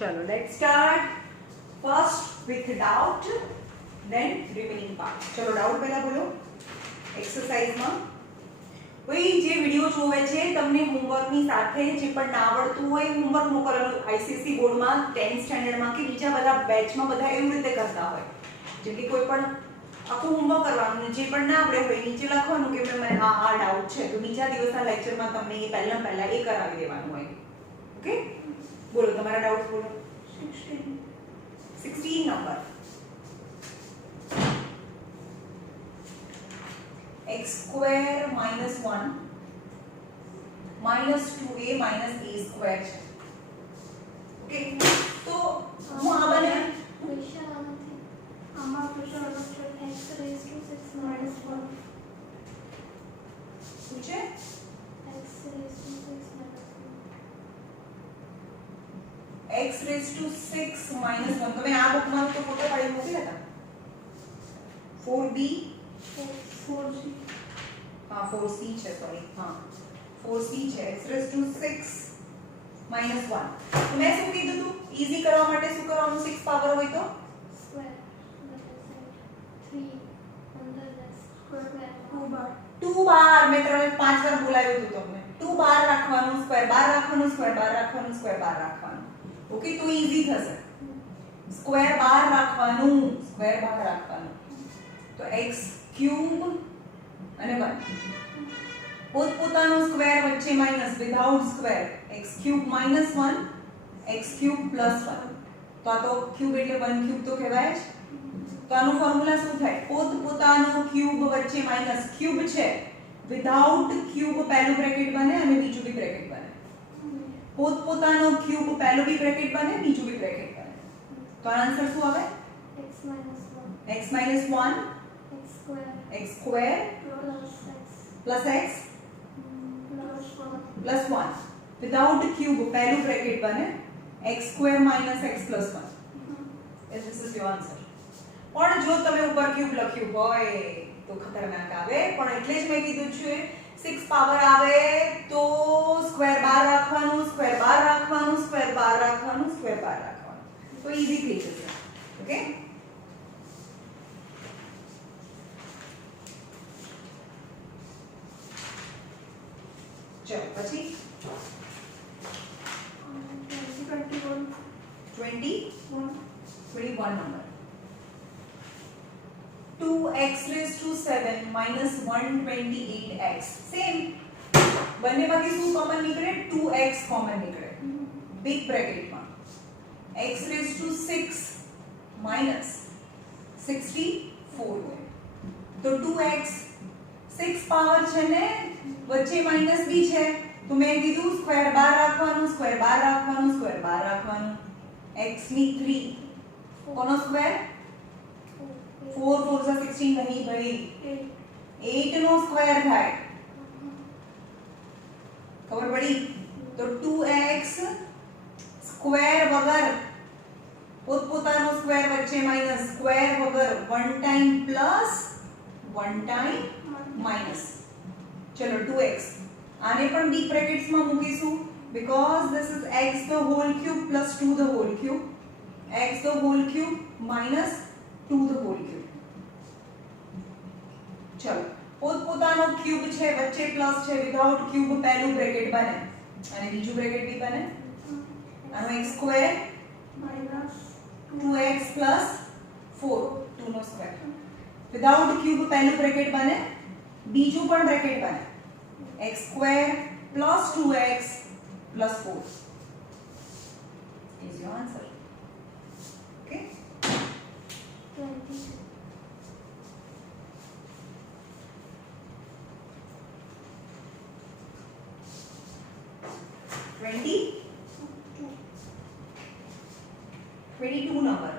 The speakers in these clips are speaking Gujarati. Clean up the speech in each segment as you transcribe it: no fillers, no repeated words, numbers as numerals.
चलो let's start first with doubt then remaining part. चलो डाउट પહેલા બોલો. એક્સરસાઇઝમાં કોઈ જે વિડિયો જોવે છે તમને હોમવર્કની સાથે જે પણ ના આવડતું હોય હોમવર્ક મોકલેલું આઈસીસી બોર્ડમાં 10th સ્ટાન્ડર્ડમાં કે બીજા બધા બેચમાં બધા એવી રીતે કરતા હોય જેમ કે કોઈ પણ આખું હોમવર્ક કરવાનું જે પણ ના આવડે હોય નીચે લખવાનું કે મને આ ડાઉટ છે તો બીજા દિવસના લેક્ચરમાં તમને એ પહેલા એ કરાવી દેવાનું હોય. ઓકે બોલો તમારા ડાઉટ બોલો. 16 number x square minus 1 minus 2a minus a square છે. ઓકે તો હું આ બને ક્વેશ્ચન આમાં ક્વેશ્ચન છે x raised to 6 minus 1 શું છે x raised to 6 minus 1 x raised to 6 minus 1 તમે આ બુકમાં તો ફોટો પાડી મૂકી હતા 4b 4c हाँ 4c છે સોરી हाँ 4c છે x raised to 6 minus 1 તો મેં શું કીધું તું ઈઝી કરવા માટે શું કરવાનું 6 પાવર હોય તો square 3 under this square 2 બાર મેં તમને 5 વાર બોલાવ્યું હતું તમને 2 બાર રાખવાનું સ્ક્વેર બાર રાખવાનું સ્ક્વેર બાર રાખવાનું સ્ક્વેર બાર રાખવાનું ઓકે તો ઈઝી થશે સ્ક્વેર બાર રાખવાનું સ્ક્વેર બાર રાખવાનું તો x ક્યુબ અને 1 પોતપોતાનો સ્ક્વેર વચ્ચે minus without square x cube -1 x cube + 1 તો આ તો ક્યુબ એટલે 1 ક્યુબ તો કહેવાય જ. તો આનો ફોર્મ્યુલા શું થાય પોતપોતાનો ક્યુબ વચ્ચે માઈનસ ક્યુબ છે વિધાઉટ ક્યુબ પહેલું બ્રેકેટ બને અને બીજું બી બ્રેકેટ બને પોતપોતાનો ક્યુબ પહેલું બી બ્રેકેટ બને બીજું બી બ્રેકેટ બને તો આન્સર શું આવે x minus 1 x minus 1 x square x square plus x plus x plus 1 plus 1 without cube પહેલું બ્રેકેટ બને x square minus x plus 1 this is your answer. પણ જો તમે ઉપર ક્યુબ લખ્યું હોય તો ખતરનાક આવે પણ એટલે જ મેં કીધું છે 6 પાવર આવે તો સ્ક્વેર બાર રાખવાનું સ્ક્વેર બાર રાખવાનું સ્ક્વેર બાર રાખવાનું સ્ક્વેર બાર રાખવાનું તો ઈઝી થઈ જશે. ઓકે ચલો પછી 21 number 2x raised to 7 minus 128x same બંનેમાંથી શું કોમન નીકળે 2x કોમન નીકળે big બ્રેકેટમાં x raised to 6 minus 64 તો 2x 6 પાવર છે ને વચ્ચે માઈનસ બી છે તો મેં કીધું સ્ક્વેર બાર રાખવાનું સ્ક્વેર બાર રાખવાનું સ્ક્વેર બાર રાખવાનું x ની 3 કોનો સ્ક્વેર 4 4 16 નહીં ભાઈ 8 નો સ્ક્વેર થાય ખબર પડી તો 2x સ્ક્વેર વગર પોતપોતાનો સ્ક્વેર વચ્ચે માઈનસ સ્ક્વેર વગર 1 ટાઈમ પ્લસ 1 ટાઈમ માઈનસ ચલો 2x આને પણ ડીપ બ્રેકેટ્સ માં મૂકીશું because this is x the whole cube plus 2 the whole cube x the whole cube minus 2 the whole cube. ચલો પોતપોતાનો ક્યુબ છે વચ્ચે પ્લસ છે વિધાઉટ ક્યુબ પહેલું બ્રેકેટ બને અને બીજું બ્રેકેટ બી બને આનો x square minus 2x plus 4 2 નો સ્ક્વેર વિધાઉટ ક્યુબ પહેલું બ્રેકેટ બને બીજું પણ બ્રેકેટ બને x square plus 2x plus 4 is your answer. Okay 22 number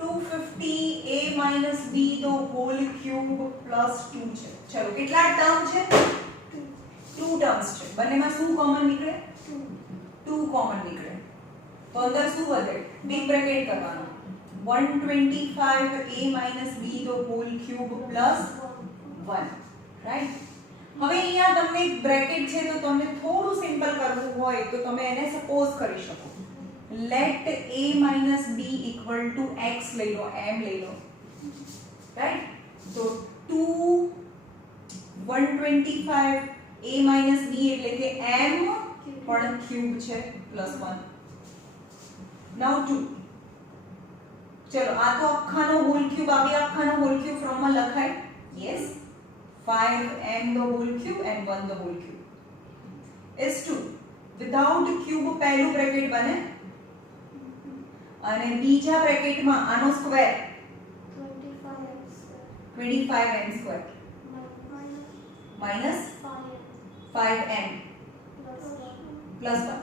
250a minus b the whole cube plus 2 છે ચલો કેટલા ટર્મ છે 2 ટર્મ્સ છે બંનેમાં શું કોમન નીકળે 2 કોમન નીકળે તો અંદર શું વધે બિગ બ્રેકેટ કરવાનો 125a minus b the whole cube plus 1 right હવે અહીંયા તમને એક બ્રેકેટ છે તો તમને થોડું સિમ્પલ કરવું હોય તો તમે એને સપોઝ કરી શકો. લેટ a - b = x લઈ લો, m લઈ લો, રાઈટ? તો 2 125 a - b એટલે કે m પણ ક્યુબ છે +1. નાઉ 2. ચલો આ તો આખાનો હોલ ક્યુબ, આ બી આખાનો હોલ ક્યુબ ફોર્મમાં લખાય. Yes, 5m the whole cube and 1 the whole cube is 2. Without cube પહેલું બ્રેકેટ બને અને બીજા બ્રેકેટમાં આનો સ્ક્વેર 25m² minus 5m +1.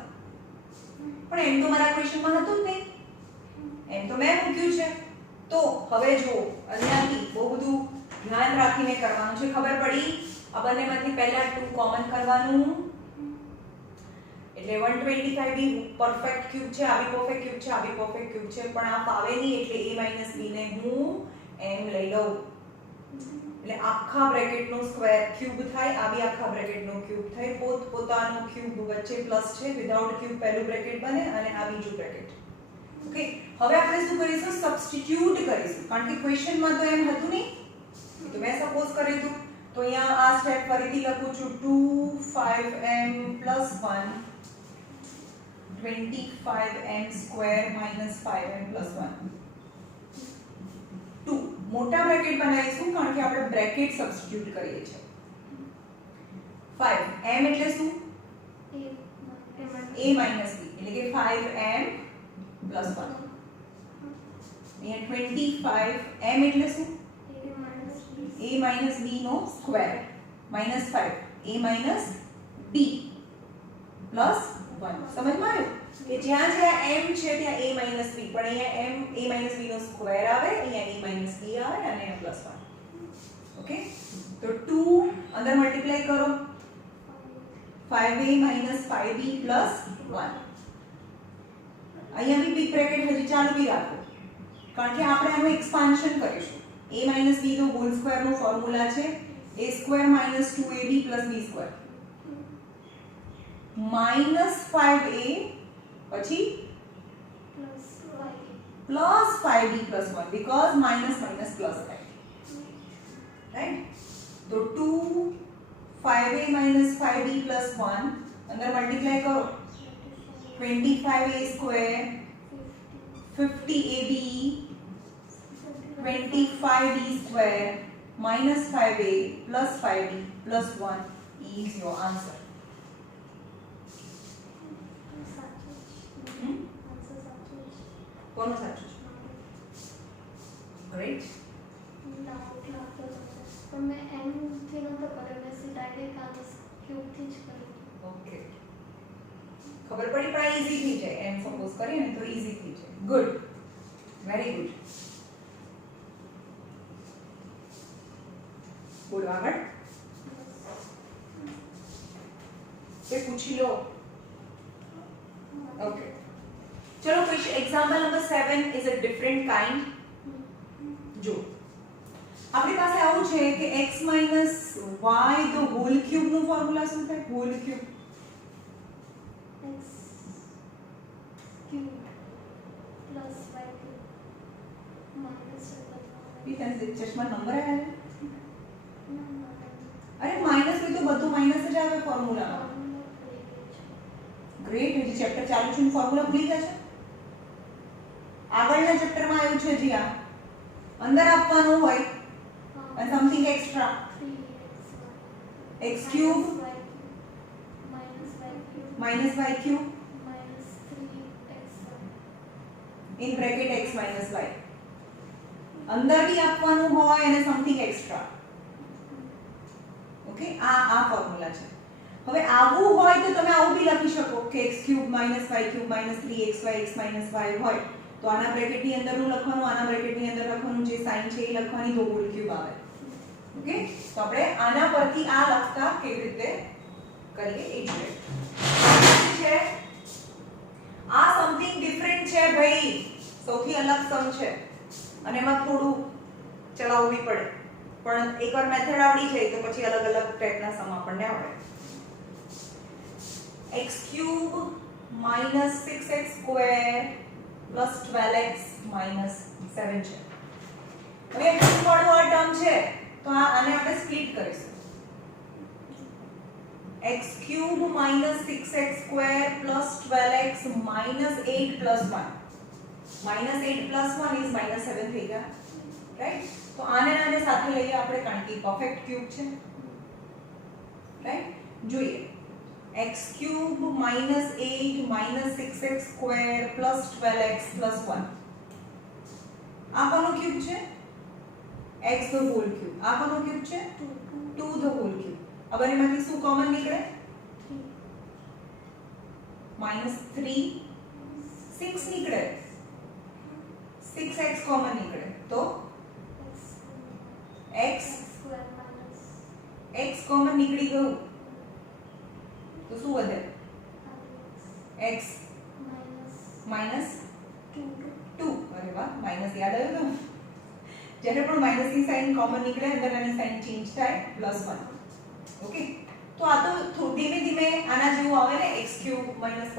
પણ એમ તો મારા ક્વેશ્ચનમાં હતું જ નહીં, એમ તો મેં મૂક્યું છે. તો હવે જો અહીંયાથી બહુ બધું ધ્યાન રાખીને કરવાનું છે. ખબર પડી? આ બંનેમાંથી પહેલા 2 કોમન કરવાનું એટલે 125 બી પરફેક્ટ ક્યુબ છે, આ બી પરફેક્ટ ક્યુબ છે, આ બી પરફેક્ટ ક્યુબ છે, પણ આ પાવે નહીં એટલે a - b ને હું m લઈ લઉં એટલે આખા બ્રેકેટનો સ્ક્વેર ક્યુબ થાય, આ બી આખા બ્રેકેટનો ક્યુબ થાય. પોતાનો ક્યુબ વચ્ચે પ્લસ છે, વિધાઉટ ક્યુબ પહેલું બ્રેકેટ બને અને આ બીજું બ્રેકેટ. ઓકે, હવે આપણે શું કરીશું? સબસ્ટિટ્યુટ કરીશું, કારણ કે ક્વેશ્ચનમાં તો એમ હતું નહીં, તો મેં સપોઝ કર્યું હતું. તો અહીંયા આ સ્ટેપ ફરીથી લખું છું. 2 5m + 1 25m² - 5m + 1. 2 મોટા બ્રેકેટ બનાવીશું કારણ કે આપણે બ્રેકેટ સબસ્ટિટ્યુટ કરીએ છીએ. 5m એટલે શું? a - b એટલે કે 5m + 1. અહીંયા 25m એટલે શું? a - b નો સ્ક્વેર -5 a - b +1. સમજમાં આવ્યું કે જ્યાં જ્યાં m છે ત્યાં a - b, પણ અહીંયા a - b નો સ્ક્વેર આવે, અહીંયા a - b આવે અને +1. ઓકે, તો 2 અંદર મલ્ટીપ્લાય કરો, 5a - 5b +1. અહીંયા બી બિગ બ્રેકેટ હજી ચાલુ બી રાખો કારણ કે આપણે આનું એક્સપાન્શન કરીશું. a - b તો હોલ સ્ક્વેર નો ફોર્મ્યુલા છે, a² - 2ab + b² -5a પછી +5b + 1 because minus minus plus થાય, right? તો 2 5a - 5b + 1 અંદર મલ્ટીપ્લાય કરો, 25a² 50ab 25b² -5a + 5b + 1 is your answer. કોનો સાચું છે? ગ્રેટ. ઓકે, ખબર પડી પણ ઈઝી થઈ જાય એમ સપોઝ કરીએ ને તો ઈઝી થઈ જાય. Good, very good. બોલો આગળ. એ પૂછી લો. ઓકે, ચલો question example number 7 is a different kind. જો આપણી પાસે આવું છે કે x - y the whole cube નું ફોર્મ્યુલા શું થાય? હોલ ક્યુબ ચશ્મા નંબર આવ્યા? અરે માઇનસ હોય તો બધું માઇનસ જ આવે ફોર્મ્યુલામાં. ગ્રેટ, હજી ચેપ્ટર ચાલુ છે, ફોર્મ્યુલા ભૂલી ગયા છે? આગળના ચેપ્ટરમાં આવ્યું છે જી, આ અંદર આપવાનું હોય અને something extra x³ - y³ in bracket x - y. અંદર બી આપવાનું હોય અને સમથિંગ એક્સ્ટ્રા. ઓકે, આ ફોર્મ્યુલા છે. હવે આવું હોય તો તમે આવું બી લખી શકો કે x³ - y³ - 3xy x - y હોય તો આના બ્રેકેટની અંદરનું લખવાનું, આના બ્રેકેટની અંદર લખવાનું, જે સાઈન છે એ લખવાની, તો હોલ ક્યુબ આવે. ઓકે, તો આપણે આના પરથી આ લખતા કેવી રીતે કરીએ એ જોઈએ. છે આ સમથિંગ ડિફરન્ટ છે ભાઈ, સૌથી અલગ સમ છે અને એમાં થોડું ચલાવવું પડે, પણ એકવાર મેથડ આવડી જાય તો પછી અલગ અલગ ટાઈપના સમ આપણને આવડે. x³ - 6x² + 12x - 7 છે. હવે x વાળું આ ટર્મ છે તો આને આપણે સ્પ્લિટ કરીશું. x³ - 6x² + 12x - 8 + 1. -8 + 1 is -7 થઈ ગયા, રાઈટ? તો આને આને સાથે લઈએ આપણે કારણ કે પરફેક્ટ ક્યુબ છે, રાઈટ? જોઈએ x³ - 8 - 6x² + 12x + 1. આ કોનો ક્યુબ છે? x the whole cube. આ કોનો ક્યુબ છે? 2 the whole cube. अब એમાંથી શું કોમન નીકળે? -3 6 નીકળે. 6x કોમન નીકળે તો x કોમન નીકળી ગયું તો શું વધે? x -2. અરે વાહ, માઈનસ યાદ આવ્યું તો જ્યારે પણ માઈનસ ની સાઇન કોમન નીકળે અંદર આની સાઇન ચેન્જ થાય +1. ઓકે, તો આ તો ધીમે ધીમે આના જેવું આવે ને x³ - 5³ -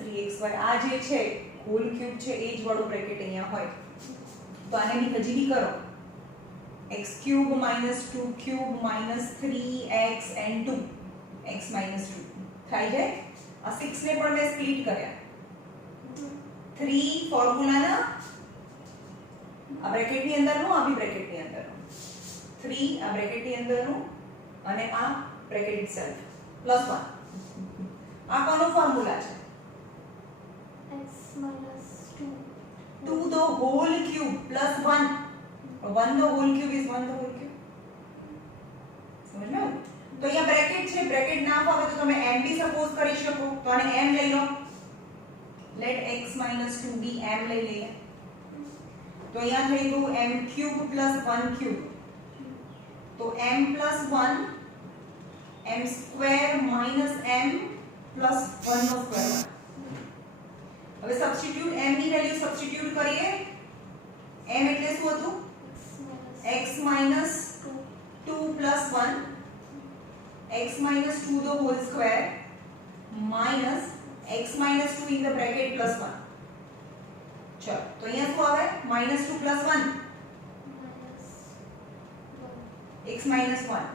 3xy. આ જે છે હોલ ક્યુબ છે એ જ વાળું બ્રેકેટ અહીંયા હોય તો આને બી હજી બી કરો. x³ - 2³ - 3x and 2 x - 2 થાય જાય. આ 6 ને પણ મેં સ્પ્લિટ કર્યા. 3 ફોર્મ્યુલાના આ બ્રેકેટની અંદરનું, આ બી બ્રેકેટની અંદરનું. 3 આ બ્રેકેટની અંદરનું અને આ બ્રેકેટ ઇટસેલ્ફ +1. આ કોનો ફોર્મ્યુલા છે? x - 2 2 the whole cube + 1. 1 the whole cube is 1 the whole cube. સમજ્યો? તો અહીંયા બ્રેકેટ છે, બ્રેકેટ ના ફાવે તો તમે m બી સપોઝ કરી શકો. તો આને m લઈ લો. લેટ x - 2 બી m લઈ લઈએ. તો અહીંયા થઈ ગયું m³ + 1³. તો m + 1 m² - m + 1 નો સ્ક્વેર. હવે સબસ્ટિટ્યુટ m ની વેલ્યુ સબસ્ટિટ્યુટ કરીએ. m એટલે શું હતું? x - 2 + 1 x - 2 the whole square minus x - 2 in the bracket +1. ચલો તો અહીંયા શું આવે? -2 + 1 x - 1.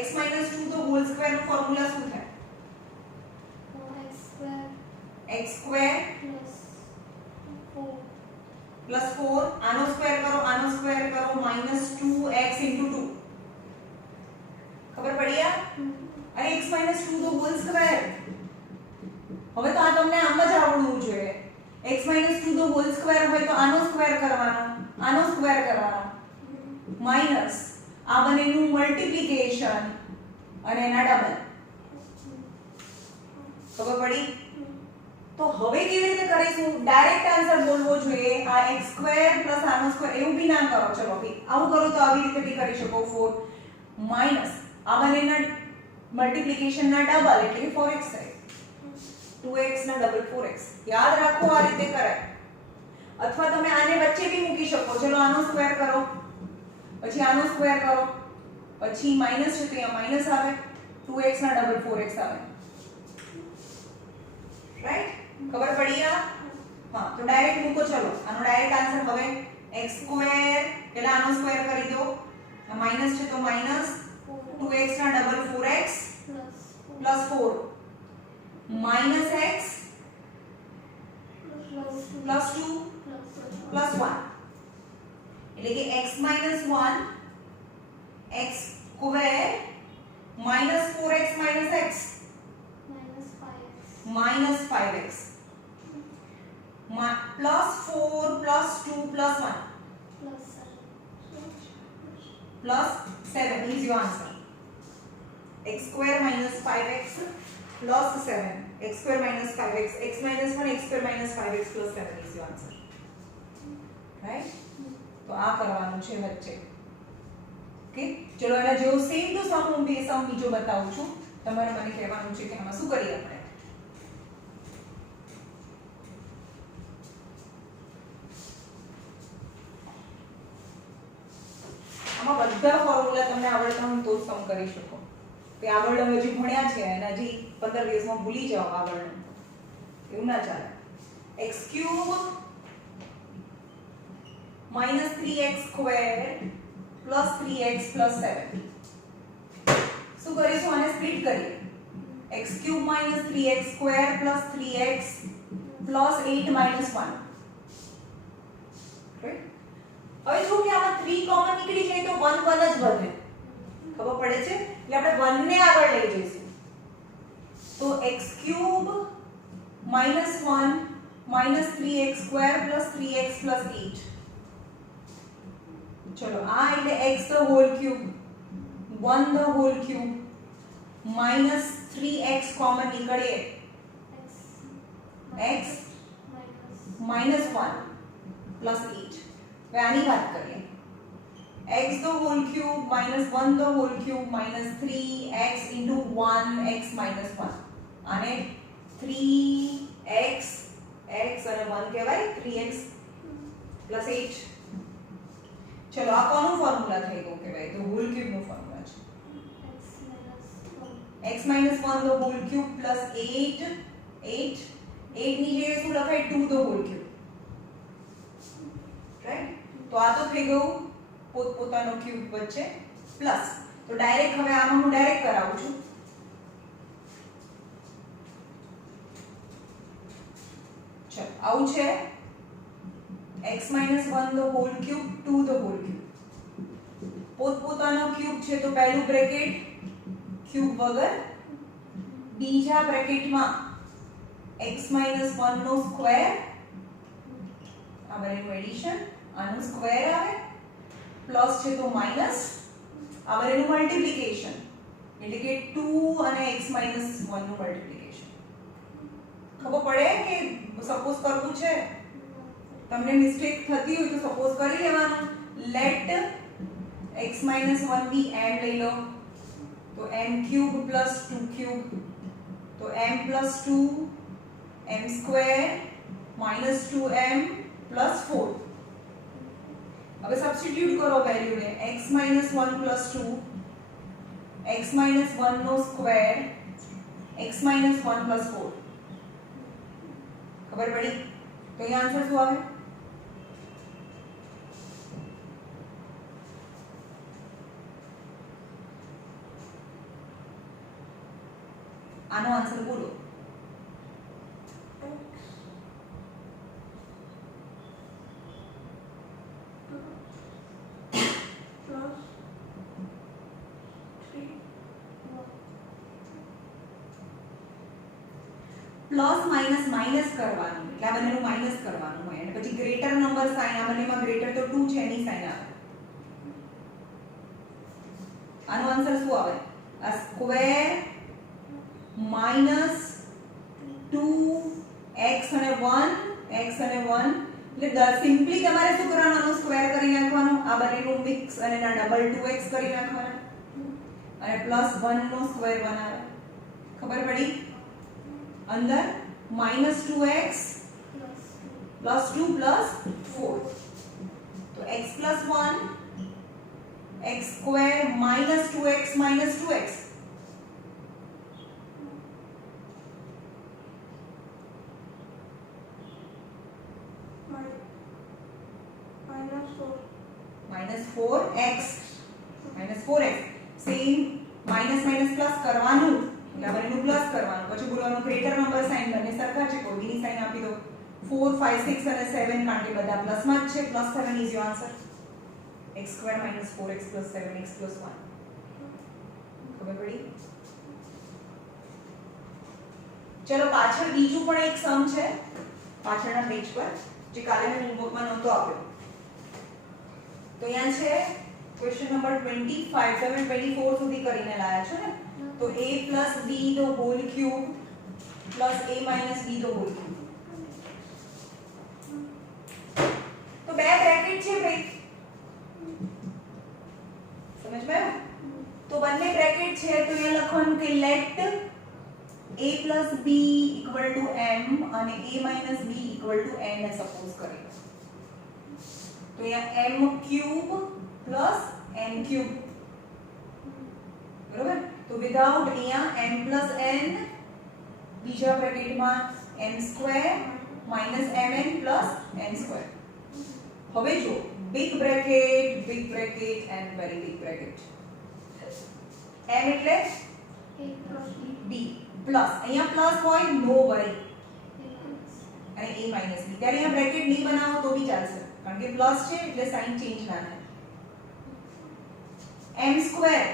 x - 2 the whole square નો ફોર્મ્યુલા શું થાય? x² + 4 આનો સ્ક્વેર કરો, આનો સ્ક્વેર કરો -2x * 2. ખબર પડી? અરે x - 2 the whole square. હવે તો આ તમને આમ જ આવડવું જોઈએ. x - 2 the whole square હોય તો આનો સ્ક્વેર કરવાનો, આનો સ્ક્વેર કરવાનો માઈનસ આ બંનેનું મલ્ટીપ્લિકેશન અને એના ડબલ. ખબર પડી? તો હવે કેવી રીતે કરીશું? ડાયરેક્ટ આન્સર બોલવો જોઈએ. આ x² + આનો સ્ક્વેર એવું બી ના કરો. ચલો ભઈ આવું કરો તો આવી રીતે બી કરી શકો. 4 માઈનસ આ બંનેના મલ્ટીપ્લિકેશન ના ડબલ એટલે કે 4x થાય. 2x ના ડબલ 4x. યાદ રાખો આ રીતે કરાય. અથવા તમે આને વચ્ચે બી મૂકી શકો. ચલો આનો સ્ક્વેર કરો, પછી આનો સ્ક્વેર કરો, પછી માઈનસ છે તો અહીંયા માઈનસ આવે, 2x ના ડબલ 4x આવે. રાઈટ? ખબર પડી? હા, તો ડાયરેક્ટ મૂકો. ચલો આનો ડાયરેક્ટ આન્સર હવે x² પહેલા આનો સ્ક્વેર કરી દો. આ માઈનસ છે તો માઈનસ 2x ના double 4x + 4 minus x plus 2 plus 1 એટલે કે x minus 1 x square minus 4x minus x minus 5x plus 4 plus 2 plus 1 plus 7 is your answer. X square minus 5x plus 7. X square minus 5x. X minus 1. X square minus 5x plus 7 is your answer. Right? તો આ કરવાનું છે વચ્ચે. ઓકે, ચલો એના જેવો સેમ ટુ સમ હું બે સમ બીજો બતાવું છું. તમારે મને કહેવાનું છે કે આમાં શું કરીએ આપણે. આમાં બધા ફોર્મ્યુલા તમને આવડતા હોય તો જ તમે કરી શકો. કે આગળ હજી ભણ્યા છે અને હજી 15 દિવસમાં ભૂલી જાઓ આગળનું, એવું ના ચાલે. x³ minus 3x square plus 3x plus 7. શું કરીશું? આને સ્પ્લિટ કરીએ. x³ minus 3x square plus 3x plus 8 minus 1. Right? હવે જો કે આમાં 3 કોમન નીકળી જાય તો 1 1 જ વધે. ખબર પડે છે? એટલે આપણે 1 ને આગળ લઈ જઈશું. તો x³ minus 1 minus 3x square plus 3x plus 8. चलो आ એટલે x the whole cube 1 the whole cube minus 3x common નીકળે x minus 1 plus 8. હવે આની વાત કરીએ. x the whole cube minus 1 the whole cube minus 3x into 1x minus 1. આને 3x x અને 1 કહેવાય 3x plus 8. चलो આ કોનું ફોર્મ્યુલા થઈ ગયું કહેવાય? તો હોલ ક્યુબ નું ફોર્મ્યુલા છે. x minus 1 the whole cube plus 8 8 ની જગ્યાએ શું લખાય? 2 the whole cube. રાઈટ? તો આ તો થઈ ગયું પોતપોતાનો ક્યુબ વચ્ચે પ્લસ. તો ડાયરેક્ટ હવે આમાં હું ડાયરેક્ટ કરાવું છું. ચલો આવું છે x minus 1 the whole cube 2 the whole cube. પોતપોતાનો cube છે તો પહેલું બ્રેકેટ ક્યુબ વગર, બીજા બ્રેકેટમાં x minus 1 નો સ્ક્વેર, આ બંનેનું એડિશન, આનું સ્ક્વેર આવે, પ્લસ છે તો માઈનસ, આ બંનેનું મલ્ટીપ્લિકેશન એટલે કે 2 અને x minus 1 નું મલ્ટીપ્લિકેશન. ખબર પડે કે સપોઝ કરવું છે તમને મિસ્ટેક થતી હોય તો સપોઝ કરી લેવાનું. લેટ x minus 1 બી m લઈ લો તો m ક્યુબ પ્લસ 2 ક્યુબ, તો m plus 2 m square minus 2m plus 4. હવે સબસ્ટિટ્યુટ કરો વેલ્યુને. x minus 1 plus 2 x minus 1 નો સ્ક્વેર x minus 1 પ્લસ 4. ખબર પડી? તો અહીં આન્સર શું આવે? આનો આન્સર બોલો. પ્લસ માઇનસ માઇનસ કરવાનું એટલે આ બંનેનું માઇનસ કરવાનું હોય અને પછી ગ્રેટર નંબર સાઇન, આ બંનેમાં ગ્રેટર તો 2 છે એની સાઇન આવે. આનો આન્સર શું આવે? આ સ્ક્વેર માઇનસ 2x અને 1 x અને 1 એટલે સિમ્પલી તમારે શું કરવાનું? આનો સ્ક્વેર કરી નાખવાનું, આ બંનેનું મિક્સ અને એના ડબલ 2x કરી નાખવાના અને પ્લસ 1 નો સ્ક્વેર બનાવે. ખબર પડી? અંદર minus 2x plus 2 plus 4. तो x plus 1 x square minus 2x minus 2x. minus 4x minus 4x. Same minus minus plus કરવાનું એટલે આપણે એનું પ્લસ કરવાનું, પછી બોલવાનું ગ્રેટર નંબર સાઇન બંને સરખા છે કોઈ બીની સાઇન આપી દો. 4 5 6 અને 7 કારણ કે બધા પ્લસમાં જ છે. Plus 7 is your answer. x square minus 4x plus 7x plus 1. ખબર પડી? ચલો પાછળ બીજું પણ એક સમ છે પાછળના પેજ પર જે કાલે મેં હોમવર્કમાં નહોતો આપ્યો. તો અહીંયા છે ક્વેશ્ચન નંબર 25. તમે 24 સુધી કરીને લાયા છો ને? तो a plus b the whole cube plus a minus b the whole cube. तो બે બ્રેકેટ છે ભાઈ, સમજ માં? તો બંને બ્રેકેટ છે તો અહીંયા લખવાનું કે late a plus b equal to m અને a minus b equal to n suppose કરીએ. તો અહીંયા m cube plus n cube બરોબર તો વિધાઉટ અહીંયા n પ્લસ n બીજા બ્રેકેટમાં n square minus mn plus n square હવે જો big bracket and very big bracket m એટલે A plus B. b plus અહીંયા પ્લસ હોય નો વરી અને a માઇનસ b ત્યારે અહીંયા બ્રેકેટ નહીં બનાવો તો બી ચાલશે કારણ કે પ્લસ છે એટલે સાઇન ચેન્જ ના થાય m square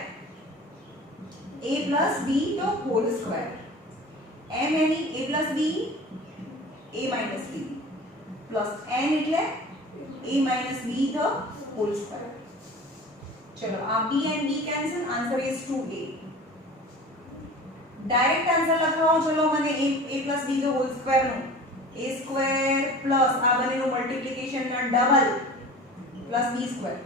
a plus b તો whole square m any a plus b a minus b plus n એટલે a minus b the whole square चलो आप b and b cancel answer is 2a direct answer લખાવો ચલો મને a plus b the whole square no a square plus આ બંનેનો મલ્ટીપ્લિકેશન ના double plus b square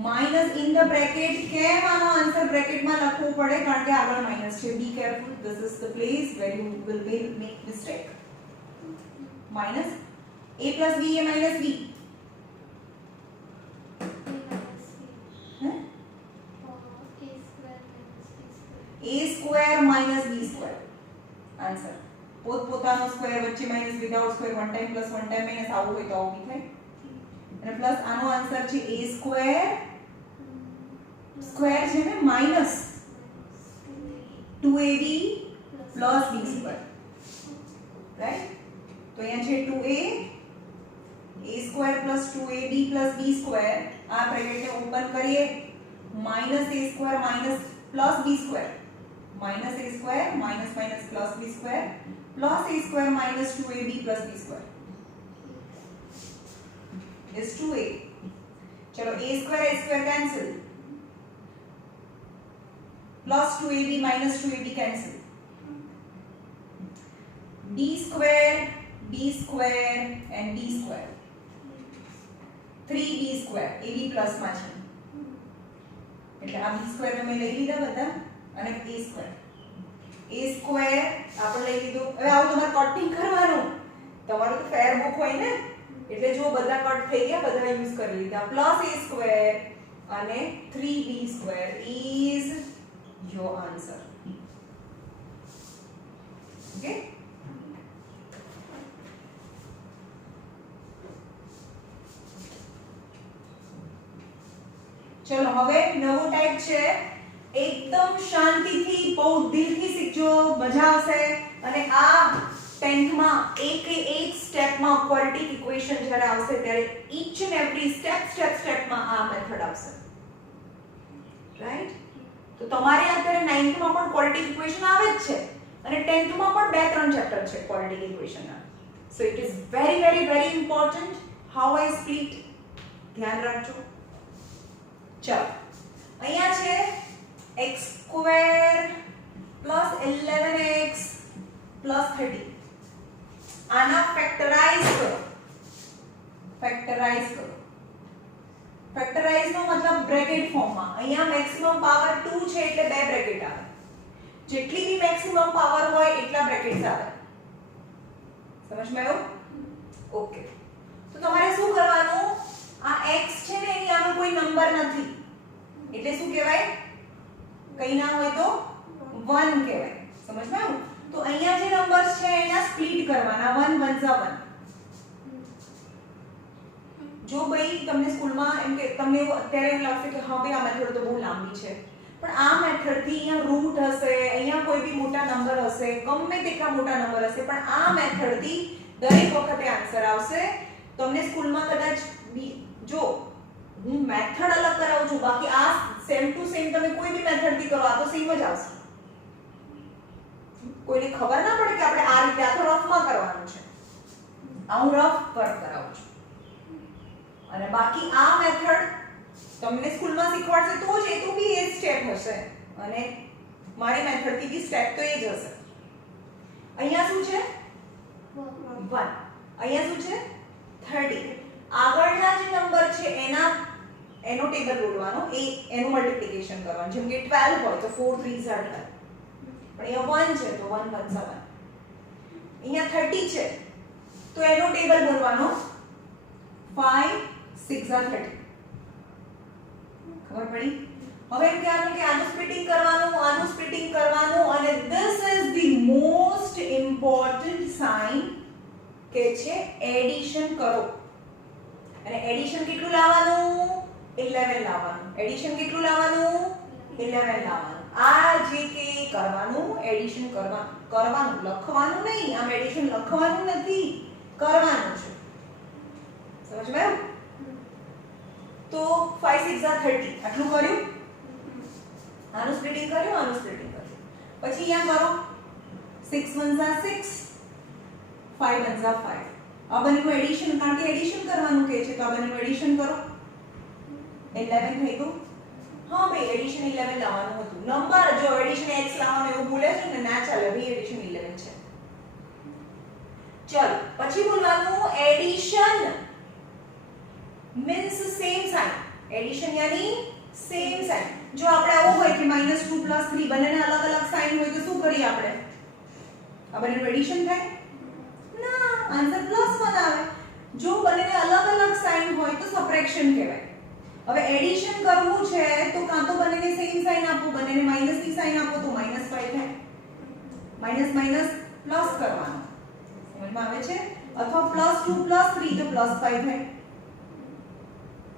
minus in the bracket કેમ આનો આન્સર બ્રેકેટ માં લખવું પડે કારણ કે આગળ માઈનસ છે be careful this is the place where you will make mistake minus a plus b a minus b A square minus B square. a square minus b square answer પોતપોતાનો સ્ક્વેર વચ્ચે minus without square one time minus આવું હોય તો આવું બી થાય અને પ્લસ આનો આન્સર છે a સ્ક્વેર સ્ક્વેર છે ને minus 2ab plus b square right તો અહીંયા છે 2a a square plus 2ab plus b square આ બ્રેકેટને ઓપન કરીએ minus a square minus plus b square minus a square minus minus plus b square plus a square minus 2ab plus b square is 2a चलो a square cancel plus 2ab minus 2ab cancel b square and d square 3b square ab plus માં છે એટલે આ b square ને મેં લઈ લીધા બધા અને a સ્ક્વેર આપણે લઈ લીધું હવે આવું તમારે કટિંગ કરવાનું તમારું તો ફેર બુક હોય ને એટલે જો બધા કટ થઈ ગયા બધા યુઝ કરી લીધા પ્લસ a સ્ક્વેર અને 3b square is your answer okay ચલો હવે નવો ટાઈપ છે एकदम શાંતિથી બહુ દિલથી શીખજો મજા આવશે અને આ 10th માં એક સ્ટેપમાં ક્વોડ્રેટિક ઇક્વેશન જ્યારે આવશે ત્યારે ઈચ એન્ડ એવરી સ્ટેપમાં આ મેથડ આવશે રાઈટ તો તમારે અત્યારે 9th માં પણ ક્વોડ્રેટિક ઇક્વેશન આવે જ છે અને 10th માં પણ 2-3 ચેપ્ટર છે ક્વોડ્રેટિક ઇક્વેશનના so it is very important how I split ધ્યાન રાખજો ચલો અહીંયા છે x square plus 11x plus 30 આના ફેક્ટરાઇઝ નો મતલબ બ્રેકેટ ફોર્મમાં અહીંયા મેક્સિમમ પાવર 2 છે એટલે બે બ્રેકેટ આવે જેટલી બી મેક્સિમમ પાવર હોય એટલા બ્રેકેટ્સ આવે સમજમાં આવ્યું ઓકે તો તમારે શું કરવાનું આ x છે ને એની આનો કોઈ નંબર નથી એટલે શું કહેવાય કઈ ના હોય તો 1 કહેવાય સમજમાં આવ્યું તો અહીંયા જે નંબર્સ છે એના સ્પ્લિટ કરવાના 1 1 જો ભાઈ તમને સ્કૂલમાં એમ કે તમને અત્યારે એમ લાગશે કે હા ભાઈ આ મેથડ તો બહુ લાંબી છે પણ આ મેથડ થી અહીંયા રૂટ હશે અહીંયા કોઈ બી મોટા નંબર હશે ગમે તેટલા મોટા નંબર હશે પણ આ મેથડ થી દરેક વખતે આન્સર આવશે તમને સ્કૂલમાં કદાચ જો હું મેથડ અલગ કરાવું છું બાકી આ સેમ ટુ સેમ તમે કોઈ બી મેથડ થી કરો આ તો સેમ જ આવશે કોઈને ખબર ના પડે કે આપણે આ રીતે આ તો રફમાં કરવાનું છે આ હું રફ વર્ક કરાવું છું અને બાકી આ મેથડ તમને સ્કૂલમાં શીખવાડશે તો જ એ તો બી એ સ્ટેપ હશે અને મારી મેથડ થી બી સ્ટેપ તો એ જ હશે અહીંયા શું છે 1 અહીંયા શું છે 30 આગળના જે નંબર છે એનો ટેબલ બોલવાનો એનું મલ્ટીપ્લિકેશન કરવાનું જેમ કે 12 હોય તો 4 3s are 12 પણ અહીંયા 1 છે તો 1 1s are 1 અહીંયા 30 છે તો એનો ટેબલ બોલવાનો 5 6 are 30 ખબર પડી? હવે એમ કહેવાનું કે આનું સ્પ્લિટિંગ કરવાનું અને this is the most important sign કે છે એડિશન કરો. અને એડિશન કેટલું લાવવાનું? 11 લાવવાનું. એડિશન કેટલું લાવવાનું? 11 લાવવાનું. આ જે કે કરવાનું એડિશન કરવાનું લખવાનું નહીં. આમ એડિશન લખવાનું નથી, કરવાનું છે. સમજમાં આવ્યું? તો 5 6 30 આટલું કર્યું. આનું સ્પ્લિટિંગ કર્યું. પછી અહીંયા કરો 6 1 6 5 1 5. આ બંનેનું એડિશન, કારણ કે એડિશન કરવાનું કહે છે તો આ બંનેનું એડિશન કરો. 11 થઈ ગયું. હા ભાઈ એડિશન 11 લાવવાનું હતું. નંબર જો એડિશન x લાવવાનું એવું ભૂલે છે ને ના ચાલે ભાઈ, એડિશન 11 છે. ચલો પછી બોલવાનું addition means same sign. Addition यानी सेम साइन. जो આપણે આવું હોય કે -2 + 3 બંનેને અલગ અલગ સાઇન હોય તો શું કરીએ આપણે? આ બંનેનું એડિશન થાય? ના, આન્સર +1 આવે. જો બંનેને અલગ અલગ સાઇન હોય તો સબટ્રેક્શન કહેવાય. હવે એડિશન કરવું છે તો કાં તો બંનેને સેમ સાઇન આપો, બંનેને માઈનસ ની સાઇન આપો તો -5 થાય. માઈનસ માઈનસ પ્લસ કરવાનું. સમજમાં આવે છે? અથવા +2 + 3 તો +5 થાય.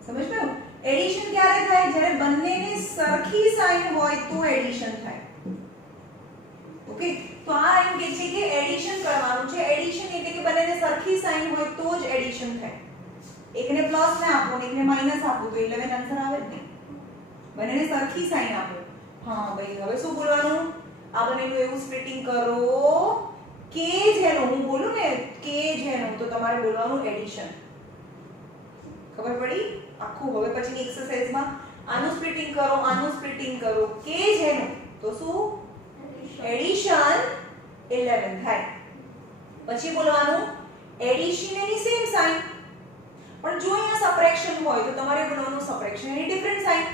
સમજ ગયો? એડિશન ક્યારે થાય? જ્યારે બંનેને સરખી સાઇન હોય તો એડિશન થાય. ઓકે, તો આ એમ કે છે કે એડિશન કરવાનું છે. એડિશન એટલે કે બંનેને સરખી સાઇન હોય તો જ એડિશન થાય. એકને પ્લસ ને આપો ને એકને માઈનસ આપો તો 11 આન્સર આવે જ નહીં. બંનેને સરખી સાઇન આપો. હા ભાઈ, હવે શું બોલવાનું? આ બંનેનું એવું સ્પ્લિટિંગ કરો કે જેનો હું બોલું ને કે જેનો તો તમારે બોલવાનું એડિશન. ખબર પડી? આખું હવે પછીની એક્સરસાઇઝમાં આનું સ્પ્લિટિંગ કરો કે જેનું તો શું? એડિશન 11 થાય. પછી બોલવાનું એડિશન એની સેમ સાઇન. પણ જો અહીંયા સબટ્રેક્શન હોય તો તમારે બોલવાનું સબટ્રેક્શન એની ડિફરન્ટ સાઇન.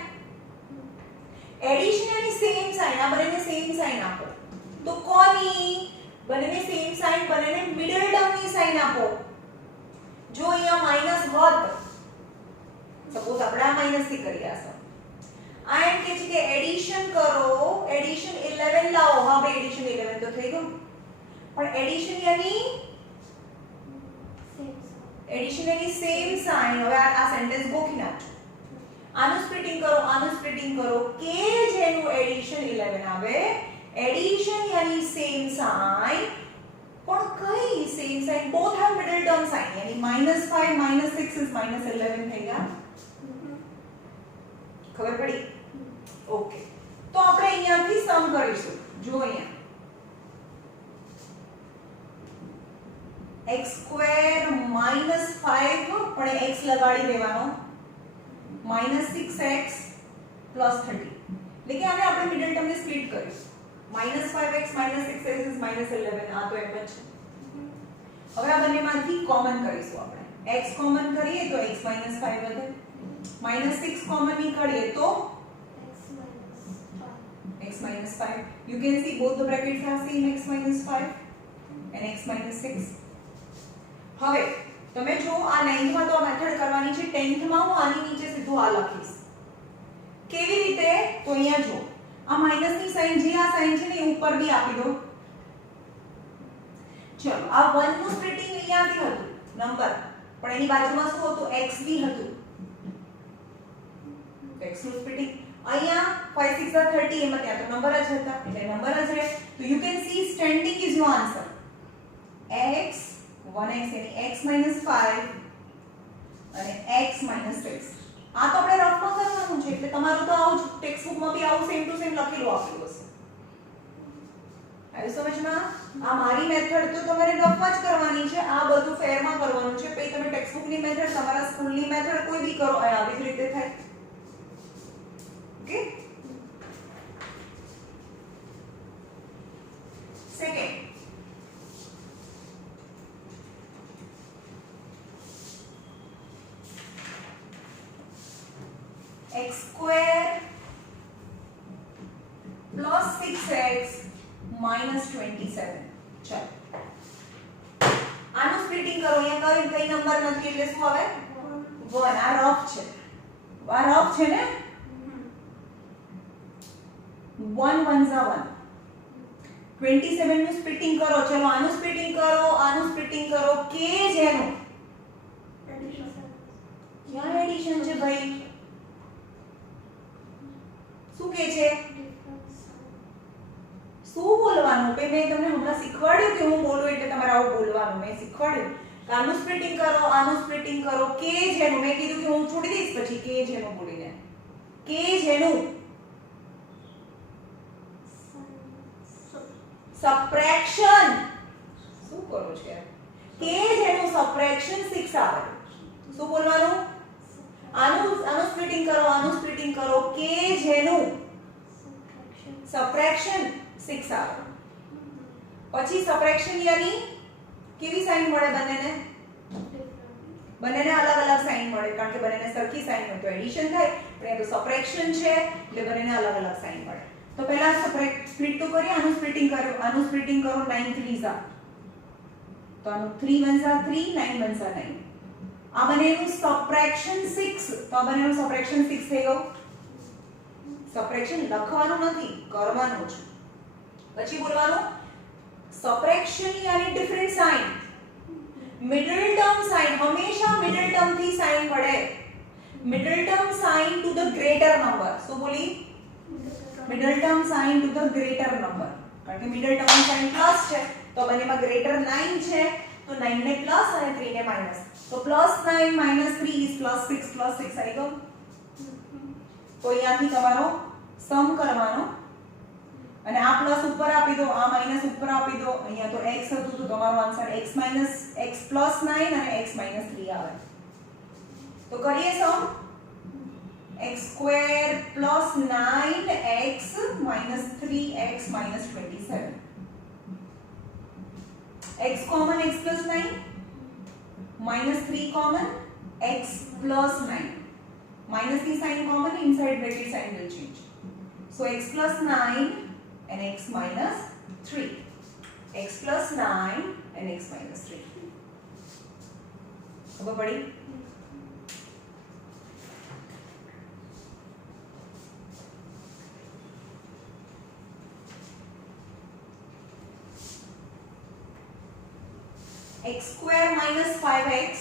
એડિશન એની સેમ સાઇન. આ બંનેને સેમ સાઇન આપો તો કોની? બંનેને સેમ સાઇન, બંનેને મિડલ ટર્મની સાઇન આપો. જો અહીંયા માઈનસ હોત, સપોઝ આપણે આ માઈનસ થી કરી આસો, આ એમ કે છે કે એડિશન કરો, એડિશન 11 લાવો. હા ભાઈ એડિશન 11 તો થઈ ગયું. પણ એડિશન યાની સેમ સાઇન. હવે આ સેન્ટેન્સ ગોખી નાખજો. આનું સ્પ્લિટિંગ કરો કે જેનું એડિશન 11 આવે. એડિશન યાની સેમ સાઇન. પણ કઈ same sign? Both have middle term sign. યાની -5 -6 is -11 થઈ ગયા. ખબર પડી? ઓકે, તો આપણે અહીંયાથી સમ કરીશું. જો અહીંયા x² -5 પણ x લગાડી દેવાનો -6x + 30. એટલે કે આને આપણે મિડલ ટર્મને સ્પ્લિટ કરીશું. -5x -6x is -11. આ તો એમ જ છે. હવે આ બંનેમાંથી કોમન કરીશું આપણે. x કોમન કરીએ તો x - 5 વધે. -6 કોમન નીકળીએ તો x - 5. You can see both the brackets are same, x - 5 and x - 6. હવે તમે જો આ 9th માં તો આ મેથડ કરવાની છે. 10th માં હું આની નીચે સીધું આ લખીશ. કેવી રીતે? તો અહીંયા જો આ માઈનસની સાઇન, જે આ સાઇન છે ને એ ઉપર બી આપી દો. ચલો આ 1 નું સ્પ્લિટિંગ અહીંયાથી હતું નંબર, પણ એની બાજુમાં શું હતું? x બી હતું. x નું સ્પ્લિટિંગ અહીંયા 5 6 30 એમાં ત્યાં તો નંબર જ હતા એટલે નંબર જ રહે. તો you can see standing is your answer. x 1x એટલે x - 5 અને x - 6. આ તો આપણે રફમાં કરવાનું છે એટલે તમારું તો આવું જ ટેક્સ્ટ બુકમાં બી આવું સેમ ટુ સેમ લખેલું આપેલું હશે. આવી સમજમાં? આ મારી મેથડ તો તમારે રફમાં જ કરવાની છે. આ બધું ફેરમાં કરવાનું છે. પછી તમે ટેક્સ્ટ બુકની મેથડ, તમારા સ્કૂલની મેથડ કોઈ બી કરો, આવી જ રીતે થાય. Okay. Second, x² plus 6x minus 27. ચલો આનું સ્પ્લિટિંગ કરો. અહીંયા કઈ નંબર નથી એટલે શું આવે? 1. આ રફ છે. આ રફ છે ને 1 1 જા 1 27 નું સ્પ્લિટિંગ કરો ચલો આનું સ્પ્લિટિંગ કરો કે જેનું ક્યાં એડિશન છે ભાઈ શું કે છે શું બોલવાનું કે મેં તમને હમણાં શીખવાડ્યું કે હું બોલું એટલે તમારે આવું બોલવાનું મેં શીખવાડ્યું કે આનું સ્પ્લિટિંગ કરો કે જેનું મેં કીધું કે હું છોડી દઈશ પછી કે જેનું બોલીને કે જેનું સબ્ટ્રેક્શન શું કરો છે કે જેનું સબ્ટ્રેક્શન 6 આવે શું બોલવાનું આનું સ્પ્લિટિંગ કરો કે જેનું સબ્ટ્રેક્શન 6 આવે પછી સબ્ટ્રેક્શન યાની કેવી સાઈન મળે બંનેને અલગ અલગ સાઈન મળે કારણ કે બંનેને સરખી સાઈન હોય તો એડિશન થાય પણ એ તો સબ્ટ્રેક્શન છે એટલે બંનેને અલગ અલગ સાઈન મળે તો પહેલા સ્પ્લિટ તો કરીએ આનું સ્પ્લિટિંગ કરો 9 3 જા તો આનું 3 1 જા 3 9 1 જા 9 આ બંનેનું સબ્ટ્રેક્શન 6 તો આ બંનેનું સબ્ટ્રેક્શન 6 થઈ ગયું સબ્ટ્રેક્શન લખવાનું નથી કરવાનું છે પછી બોલવાનું સબ્ટ્રેક્શન યાની different sign middle term sign હંમેશા મિડલ ટર્મ થી સાઇન મળે middle term sign to the greater number શું બોલી middle term sign to the greater number કારણ કે મિડલ ટર્મ સાઇન પ્લસ છે તો બંનેમાં ગ્રેટર 9 છે તો 9 ને પ્લસ અને 3 ને માઈનસ તો +9 - 3 is +6 આવી ગયું તો અહીંયાથી તમારો સમ કરવાનો અને આ પ્લસ ઉપર આપી દો આ માઈનસ ઉપર આપી દો અહીંયા તો x હતું તો તમારો આન્સર x + 9 અને x - 3 આવે તો કરીએ સમ x² + 9x - 3x - 27 x common x + 9 -3 common x + 9 minus the sign common inside bracket sign will change so x + 9 and x - 3 x + 9 and x - 3 ખબર પડી x² - 5x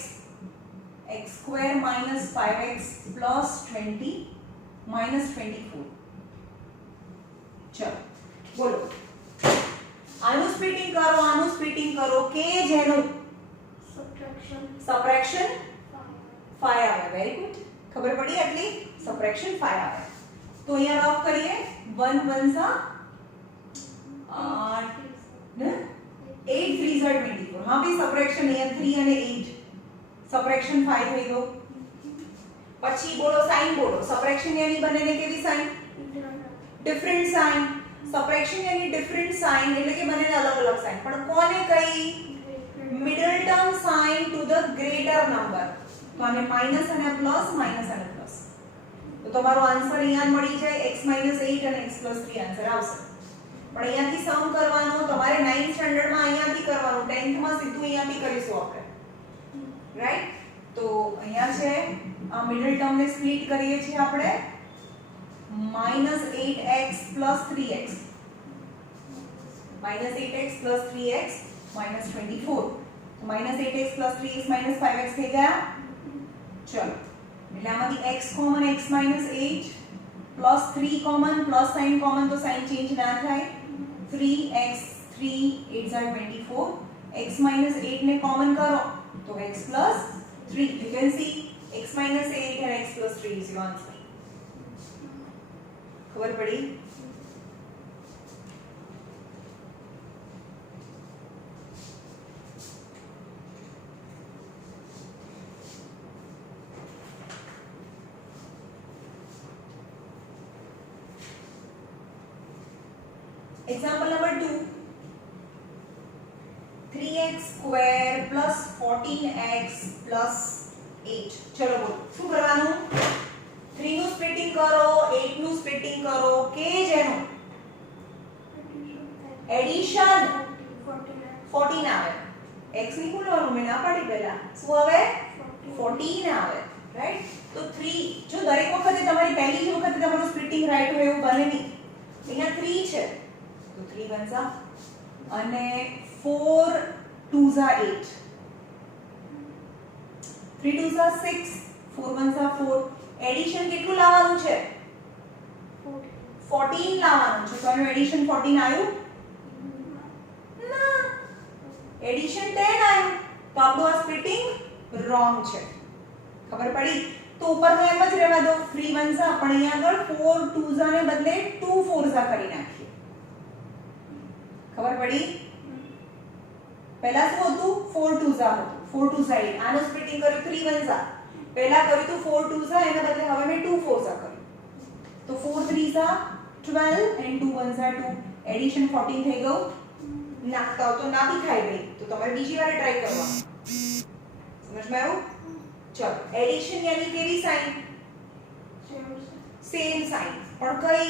x² - 5x + 20 - 24 ચલો બોલો આનું સ્પ્લિટિંગ કરો કે જેનું સબ્ટ્રેક્શન 5 આવે વેરી ગુડ ખબર પડી આટલી સબ્ટ્રેક્શન 5 આવે તો અહીંયા રફ કરીએ 1 1 જા 8 ને 8 3 જા 24 હા ભઈ સબ્ટ્રેક્શન અહીંયા 3 અને 8 સબ્ટ્રેક્શન 5 થઈ ગયો પછી બોલો સાઈન બોલો સબ્ટ્રેક્શન યાની બંનેને કેવી સાઈન ડિફરન્ટ સાઈન સબ્ટ્રેક્શન યાની ડિફરન્ટ સાઈન એટલે કે બંનેને અલગ અલગ સાઈન પણ કોને કઈ middle term sign to the greater number તો આને માઈનસ અને પ્લસ તો તમારો આન્સર અહીંયા મળી જાય x - 8 અને x + 3 આન્સર આવશે પણ અહીંયાથી સમ કરવાનો તમારે 9th સ્ટાન્ડર્ડમાં અહીંયાથી કરવાનું 10th માં સીધું અહીંયાથી કરીશું આપણે રાઈટ તો અહીંયા છે આ મિડલ ટર્મને સ્પ્લિટ કરીએ છીએ આપણે -8x + 3x -8x + 3x - 24 તો -8x + 3x - 5x થઈ ગયા ચલો એટલે આમાંથી x common x - 8 + 3 common plus sign common તો સાઇન ચેન્જ ના થાય 3x 3 8 * 24 x - 8 ને કોમન કરો તો x + 3 you can see x - 8 and x + 3 is your answer ખબર પડી example number 2 3x square plus 14x plus 8 ચલો બોલો શું કરવાનું 3 નું સ્પ્લિટિંગ કરો 8 નું સ્પ્લિટિંગ કરો કે જેનું એડિશન 14 આવે x ની બોલવાનું મેં ના પાડી પહેલા શું આવે 14 આવે રાઈટ તો 3 જો દરેક વખતે તમારી પહેલી જ વખતે તમારું સ્પ્લિટિંગ રાઈટ હોય એવું બને નહીં અહીંયા 3 છે તો 3 બનશે અને 4 2s are 8 3 2s are 6 4 1s are 4 addition કેટલું લાવવાનું છે 14 લાવવાનું છે તો એનું એડિશન 14 આવ્યું ના એડિશન 10 આવ્યું તો આપણું આ સ્પ્લિટિંગ રોંગ છે ખબર પડી તો ઉપરનો એમ જ રહેવા દો 3 1s are પણ અહીંયા આગળ 4 2s are ને બદલે 2 4s are કરી નાખીએ ખબર પડી પહેલા શું હતું 4 2s are હતું 4 2s are 8 આનું સ્પ્લિટિંગ કર્યું 3 1s are પહેલા કર્યું તો 4 2s are એના બદલે હવે મેં 2 4s are કર્યું તો 4 3s are 12 and 2 1s are 2 addition 14 થઈ ગયું નાખતા હો તો ના બી થાય ભાઈ તો તમારે બીજી વાર ટ્રાય કરવાનું સમજમાં આવ્યું ચલો એડિશન યાની કેવી સાઇન સેમ સાઇન પણ કઈ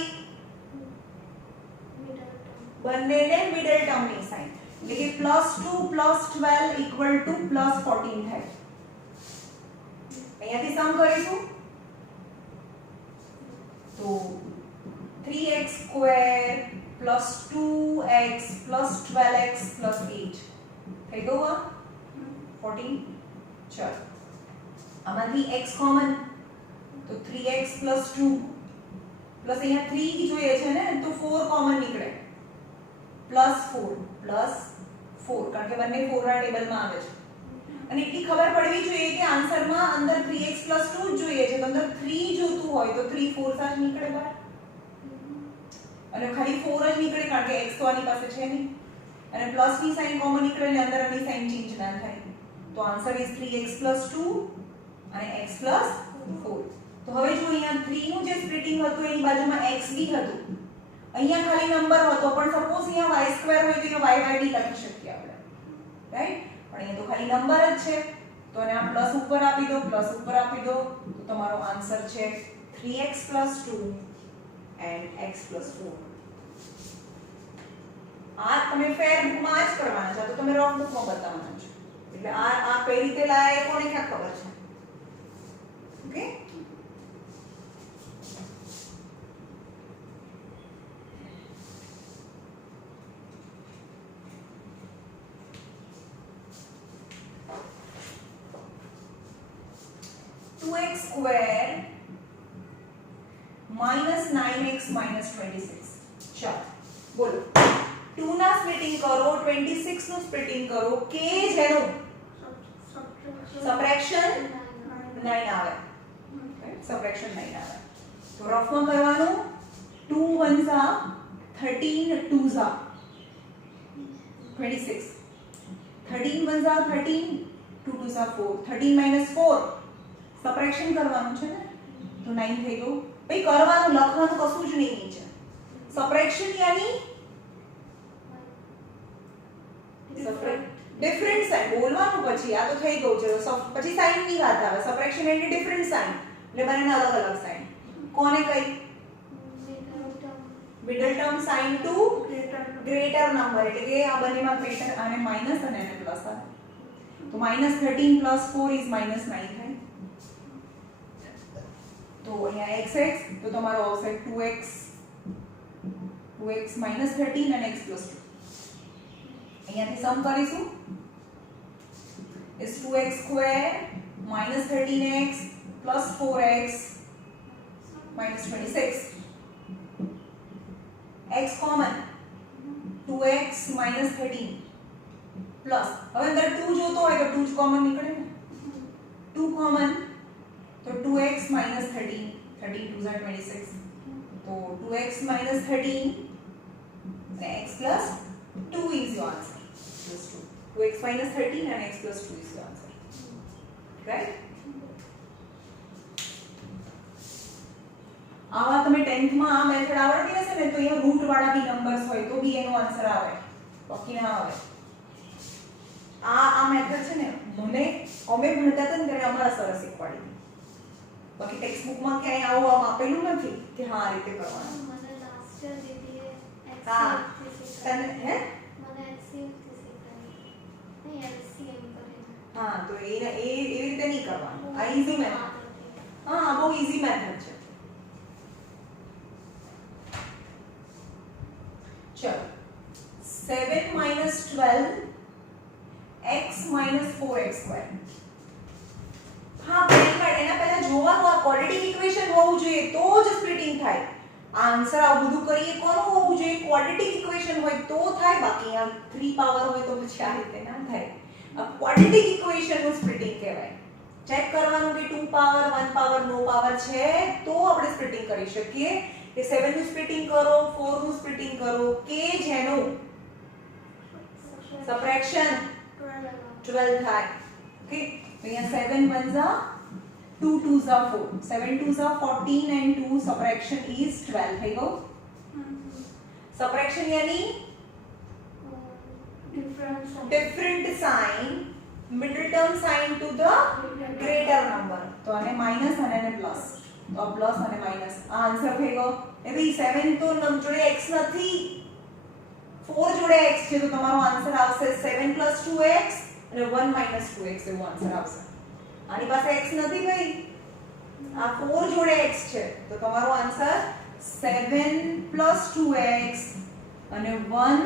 બંનેને મિડલ ટર્મની સાઇન એટલે કે +2 +12 = +14 થાય અહીંયાથી સમ કરીશું તો 3x² + 2x + 12x + 8 થઈ ગયું આ 14 ચલો આમાંથી x કોમન તો 3x + 2 પ્લસ અહીંયા 3 જોઈએ છે ને તો 4 કોમન નીકળે +4 કારણ કે બંને 4 ના ટેબલમાં આવે છે અને એટલી ખબર પડવી જોઈએ કે આન્સરમાં અંદર 3x + 2 જ જોઈએ છે તો અંદર 3 જોતું હોય તો 3 4 જ નીકળે બરાબર અને ખાલી 4 જ નીકળે કારણ કે x તો આની પાસે છે નહીં અને પ્લસ ની સાઈન કોમન નીકળે એટલે અંદર આની સાઈન ચેન્જ ના થાય તો આન્સર ઇઝ 3x + 2 અને x + 4 તો હવે જો અહીંયા 3 નું જે સ્પ્લિટિંગ હતું એની બાજુમાં x બી હતું અહીંયા ખાલી નંબર હતો પણ સપોઝ અહીંયા y² હોય તો અહીંયા y બી લખી શકીએ આપણે રાઈટ પણ અહીંયા તો ખાલી નંબર જ છે તો એને આ પ્લસ ઉપર આપી દો તો તમારો આન્સર છે 3x + 2 and x + 4 આ તમે ફેર બુકમાં જ કરવાના છે તો તમે રફ બુકમાં બતાવવાના છો એટલે આ કઈ રીતે લાયા એ કોને ક્યાં ખબર છે ઓકે -9x - 26 ચાલો બોલો 2 ના સ્પ્લિટિંગ કરો 26 નું સ્પ્લિટિંગ કરો કે જેનું સબટ્રેક્શન 9 આવે સબટ્રેક્શન 9 આવે તો રફમાં કરવાનું 2 1s are 13 2s are 26 13 1s are 13 2 2s are 4 13 - 4 subtraction કરવાનું છે ને તો 9 થઈ ગયું ભાઈ કરવાનું લખવાનું કશું જ નહીં નીચે સબટ્રેક્શન યાની ડિફરન્ટ સાઇન બોલવાનું પછી આ તો થઈ ગયું છે પછી સાઇન ની વાત આવે સબટ્રેક્શન એટલે ડિફરન્ટ સાઇન એટલે બંનેના અલગ અલગ સાઇન કોને કઈ middle term sign to greater number એટલે કે આ બંનેમાં ગ્રેટર આને માઈનસ અને એને પ્લસ આવે તો -13 + 4 = -9 થાય તો અહીંયા xx તો તમારો આવશે 2x - 13 અને x + 2 અહીંયાથી સમ કરીશું is 2x² - 13x + 4x - 26 x common 2x - 13 plus હવે અંદર 2 જોતો હોય તો 2 જ કોમન નીકળે ને 2 કોમન તો 2x - 13 13 2s are 26 તો 2x - 13 and x + 2 is your answer plus 2 2x - 13 and x + 2 is your answer right આવા તમે 10th માં આ મેથડ આવડતી હશે ને તો અહીંયા રૂટ વાળા બી નંબર્સ હોય તો બી એનો આન્સર આવે બાકી ના આવે આ મેથડ છે ને મને અમે ભણતા હતા ને ત્યારે અમારા સર શીખવાડી બાકી ટેક્સ્ટ બુકમાં ક્યાંય આવું આપેલું નથી કે હા આ રીતે કરવાનું મને લાસ્ટ યર દીદીએ હા એક્સેલ તને હે મને એક્સેલ થી શીખવાડી નહીં એલસીએમ કરીને હા તો એ એવી રીતે નહીં કરવાનું આ ઈઝી મેથડ હા બહુ ઈઝી મેથડ છે 2x². હા પહેલી વાર એના પહેલા જોવાનું આ ક્વોડ્રેટિક ઇક્વેશન હોવું જોઈએ તો જ સ્પ્લિટિંગ થાય. આન્સર આ બધું કરીએ કોનું હોવું જોઈએ? ક્વોડ્રેટિક ઇક્વેશન હોય તો થાય, બાકી આ 3 પાવર હોય તો પછી આ રીતે ના થાય. આ ક્વોડ્રેટિક ઇક્વેશન નું સ્પ્લિટિંગ કહેવાય. ચેક કરવાનું કે 2 પાવર 1 પાવર નો પાવર છે તો આપણે સ્પ્લિટિંગ કરી શકીએ. કે 7 નું સ્પ્લિટિંગ કરો, 4 નું સ્પ્લિટિંગ કરો, કે જેનું સબટ્રેક્શન 12 થાય. ઓકે, અહીંયા 7 1s are 2 2s are 4, 7 2s are 14 and 2 subtraction is 12 થઈ ગયું. subtraction यानी different sign, middle term sign to the greater number. તો આને માઈનસ અને આને પ્લસ, તો પ્લસ અને માઈનસ આ આન્સર થઈ ગયો. એ ભાઈ 7 તો જોડે x નથી, 4 જોડે x છે, તો તમારો આન્સર આવશે 7 2x અને 1 2x એવો આન્સર આવશે. આની પાસે x નથી ભાઈ, આ 4 જોડે x છે, તો તમારો આન્સર 7 2x અને 1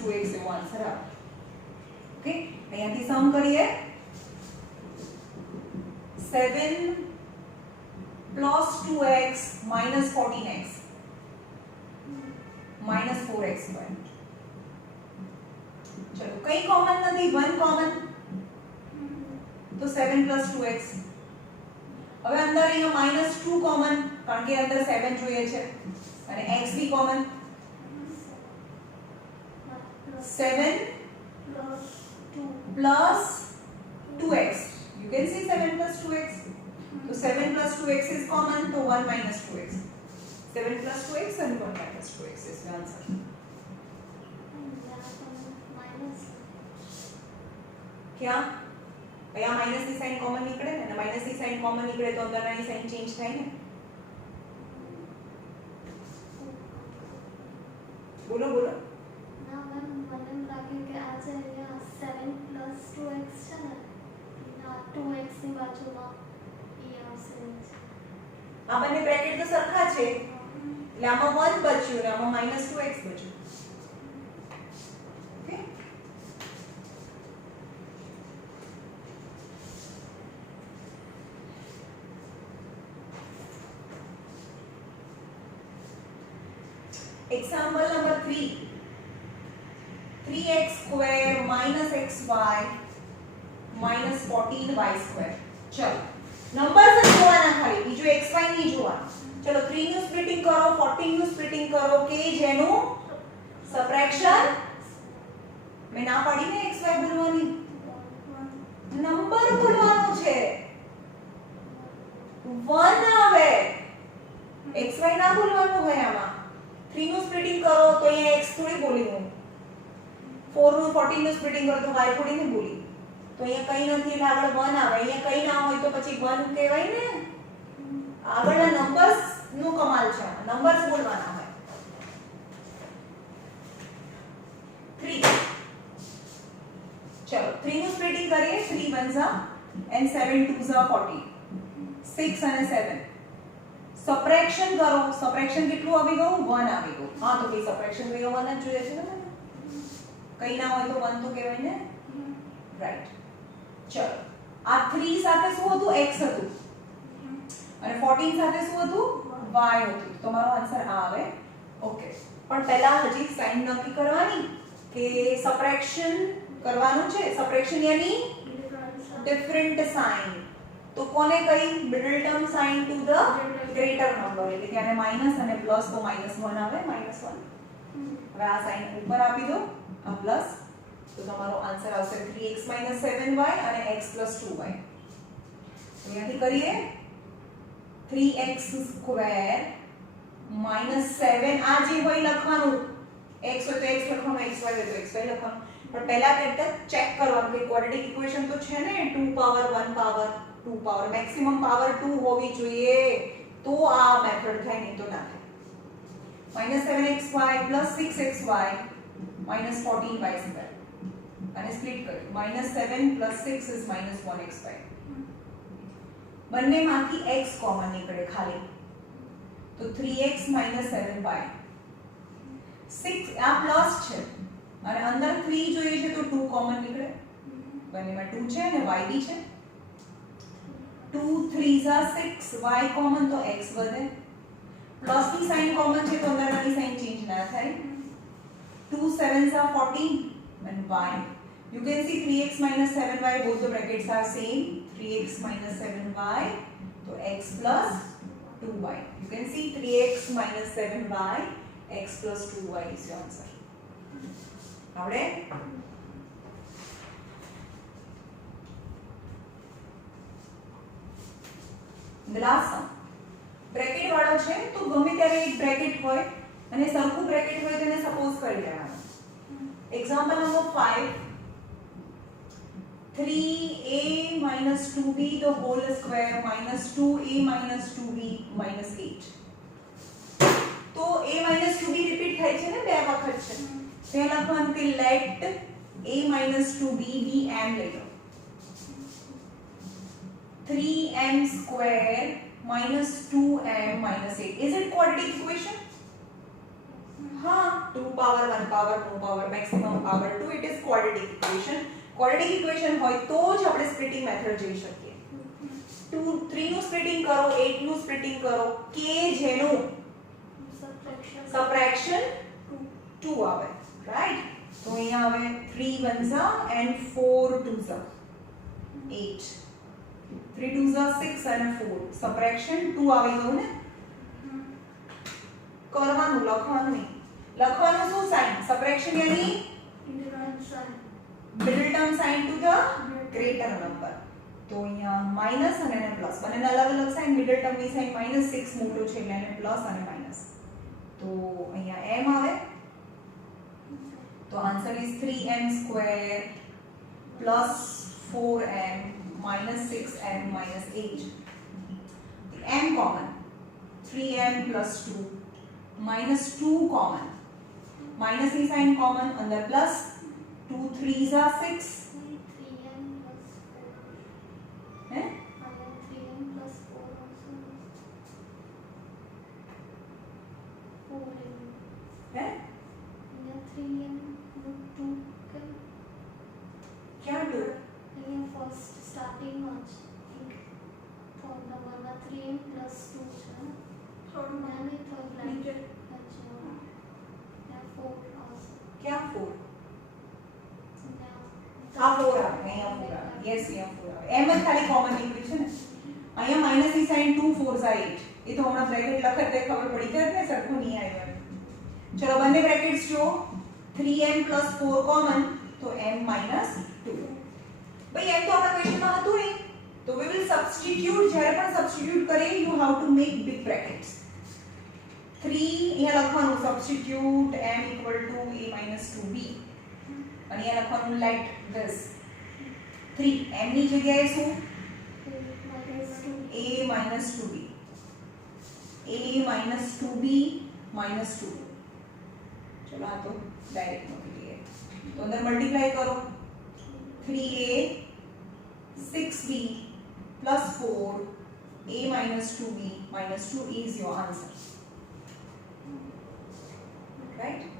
2x એવો આન્સર આવે. ઓકે, અહીંયાથી સમ કરીએ. 7 2x 14x -4x². ચલો કઈ કોમન નથી, 1 કોમન, તો 7 2x. હવે અંદર અહીંયા -2 કોમન, કારણ કે અંદર 7 જોઈએ છે, અને x B common. 7 2x, you can see 7 2x. तो 7 2x is common, तो 1 2x. 7 2x and 1 2x is the answer. क्या અહીંયા માઈનસ ની સાઈન કોમન નીકળે ને, માઈનસ ની સાઈન કોમન નીકળે તો અંદરની સાઈન ચેન્જ થાય ને. બોલો બોલો. ના મેમ મને એમ લાગ્યું કે આ જે અહીંયા 7 2x છે ને, આ 2x ની બાજુમાં એ આવશે. આ બંને બ્રેકેટ તો સરખા છે, એટલે આમાં 1 બચ્યું અને આમાં -2x બચ્યું. Okay, example number 3, 3x square minus xy minus 14y². ચલો નંબર્સ જ જોવાના, ખાલી બીજું xy નહીં જોવાનું. ચલો 3 નું સ્પ્લિટિંગ કરો, 14 નું સ્પ્લિટિંગ કરો, કે જેનું સબટ્રેક્શન મેં ના પાડી ને xy બોલવાની, નંબર બોલવાનો છે. 1 આવે, xy ના બોલવાનું હોય આમાં. 3 નું સ્પ્લિટિંગ કરો તો અહીંયા x થોડી બોલી હું, 4 નું 14 નું સ્પ્લિટિંગ કરો તો y થોડી નહીં બોલી. તો અહીંયા કઈ નથી એટલે આગળ 1 આવે. અહીંયા કઈ ના હોય તો પછી 1 કહેવાય ને. આગળના નંબર્સ નું કમાલ છે, નંબર્સ બોલવાના હોય. 3, ચલો 3 નું સ્પ્લિટિંગ કરીએ. 3 1s are and 7 2s are 14, 6 અને 7. સબટ્રેક્શન કરો, સબટ્રેક્શન કેટલું આવી ગયું? 1 આવી ગયું. હા, તો ભાઈ સબટ્રેક્શન કયો 1 જ જોઈએ છે ને, કઈ ના હોય તો 1 તો કહેવાય ને, રાઈટ. ચલો આ 3 સાથે શું હતું? x હતું, અને 14 સાથે શું હતું? y હતું. તમારો આન્સર આ આવે. ઓકે, પણ પહેલા હજી સાઈન નક્કી કરવાની કે સબટ્રેક્શન કરવાનું છે. સબટ્રેક્શન યાની ડિફરન્ટ સાઈન. તો કોને કઈ? Middle term sign to the greater number, એટલે કે આને માઈનસ અને પ્લસ, તો -1 આવે, -1. હવે આ સાઈન ઉપર આપી દો, આ પ્લસ, તો તમારો આન્સર આવશે 3x 7y અને x 2y. અહીંયાથી કરીએ. 3x સ્ક્વેર -7, આ જે હોય લખવાનું, x હોય તો x લખવાનું, xy હોય તો xy લખવાનું. પણ પહેલા ફેક્ટર ચેક કરવાનું કે ક્વોડ્રેટિક ઇક્વેશન તો છે ને, 2 power 1 power 2 power, maximum power 2 હોવી જોઈએ તો આ મેથડ થાય, નહીં તો ના થાય. -7xy 6xy -14y². અને સ્પ્લિટ કર્યું. -7 + 6 is -1xy. બંનેમાંથી x કોમન નીકળે ખાલી, તો 3x -7y. 6 આ પ્લસ છે અને અંદર 3 જોઈએ છે તો 2 કોમન નીકળે. બંનેમાં 2 છે અને y બી છે 2 3 6 y કોમન તો x વધે પ્લસ ની સાઇન કોમન છે તો અંદરની સાઇન ચેન્જ ના થાય 2 7 14 and y you can see 3x minus 7y both the brackets are same 3x minus 7y so x plus 2y you can see 3x minus 7y x plus 2y is your answer આવડે the last sum બ્રેકેટ વાળો છે તો ગમે ત્યારે એક બ્રેકેટ હોય અને સરખું બ્રેકેટ હોય તેને સપોઝ કરી લેવાનું example number 5 3a minus 2b the whole square minus 2a minus 2b minus 8 તો a minus 2b રિપીટ થાય છે ને બે વખત છે તો લખવાનું કે let a minus 2b be m લઈ લો 3m square minus 2m minus 8 is it quadratic equation हाँ 2 power 1 power 2 power maximum power 2 it is quadratic equation quadratic equation હોય તો જ આપણે સ્પ્લિટિંગ મેથડ જઈ શકીએ 2 3 નું સ્પ્લિટિંગ કરો 8 નું સ્પ્લિટિંગ કરો કે જેનું સબટ્રેક્શન 2 આવે રાઈટ તો અહીંયા આવે 3 1s and 4 2s 8 3 2s 6 and 4 subtraction 2 આવી ગયું ને કરવાનું લખવાનું નહીં લખવાનું શું સાઇન સબટ્રેક્શન यानी middle term sign to the greater number તો અહીંયા માઈનસ અને એને પ્લસ બંનેના અલગ અલગ સાઇન મિડલ ટર્મની સાઇન -6 મોટો છે એટલે એને પ્લસ અને માઈનસ તો અહીંયા m આવે તો answer is 3m square plus 4m minus 6m minus 8 the m common 3m plus 2 minus 2 common minus ની sign common અંદર plus 2 3s are 6 3m plus 4 હે 3m plus 4 also 4m હે અહીંયા 3m નું 2 ક્યાં 2 અહીંયા ફર્સ્ટ સ્ટાર્ટિંગ માં જ એક ફોર નંબરમાં 3m plus 2 છે થર્ડ માં નહીં થર્ડ લાઈન અચ્છા ત્યાં 4 આવશે ક્યાં 4 ત્યાં આ 4 આવે અહીંયા 4 આવે યસ અહીંયા 4 આવે m જ ખાલી કોમન નીકળી છે ને અહીંયા માઈનસ ની સાઇન 2 4s are 8 એ તો હમણાં બ્રેકેટ લખતે ખબર પડી જાય ને સરખું નહીં આવ્યું ચલો બંને બ્રેકેટ્સ જો 3m plus 4 કોમન તો m minus 2 ભાઈ એમ તો આપણા ક્વેશ્ચનમાં હતું નહીં તો we will substitute જ્યારે પણ સબસ્ટિટ્યુટ કરીએ you have to make big brackets 3 અહીંયા લખવાનું substitute m equal to a minus 2b અને અહીંયા લખવાનું let this 3 m ની જગ્યાએ શું a minus 2b a minus 2b minus 2 चलो आ तो डायरेक्ट મૂકી દઈએ તો અંદર મલ્ટીપ્લાય કરો 3a 6b plus 4 a minus 2b minus 2 is your answer right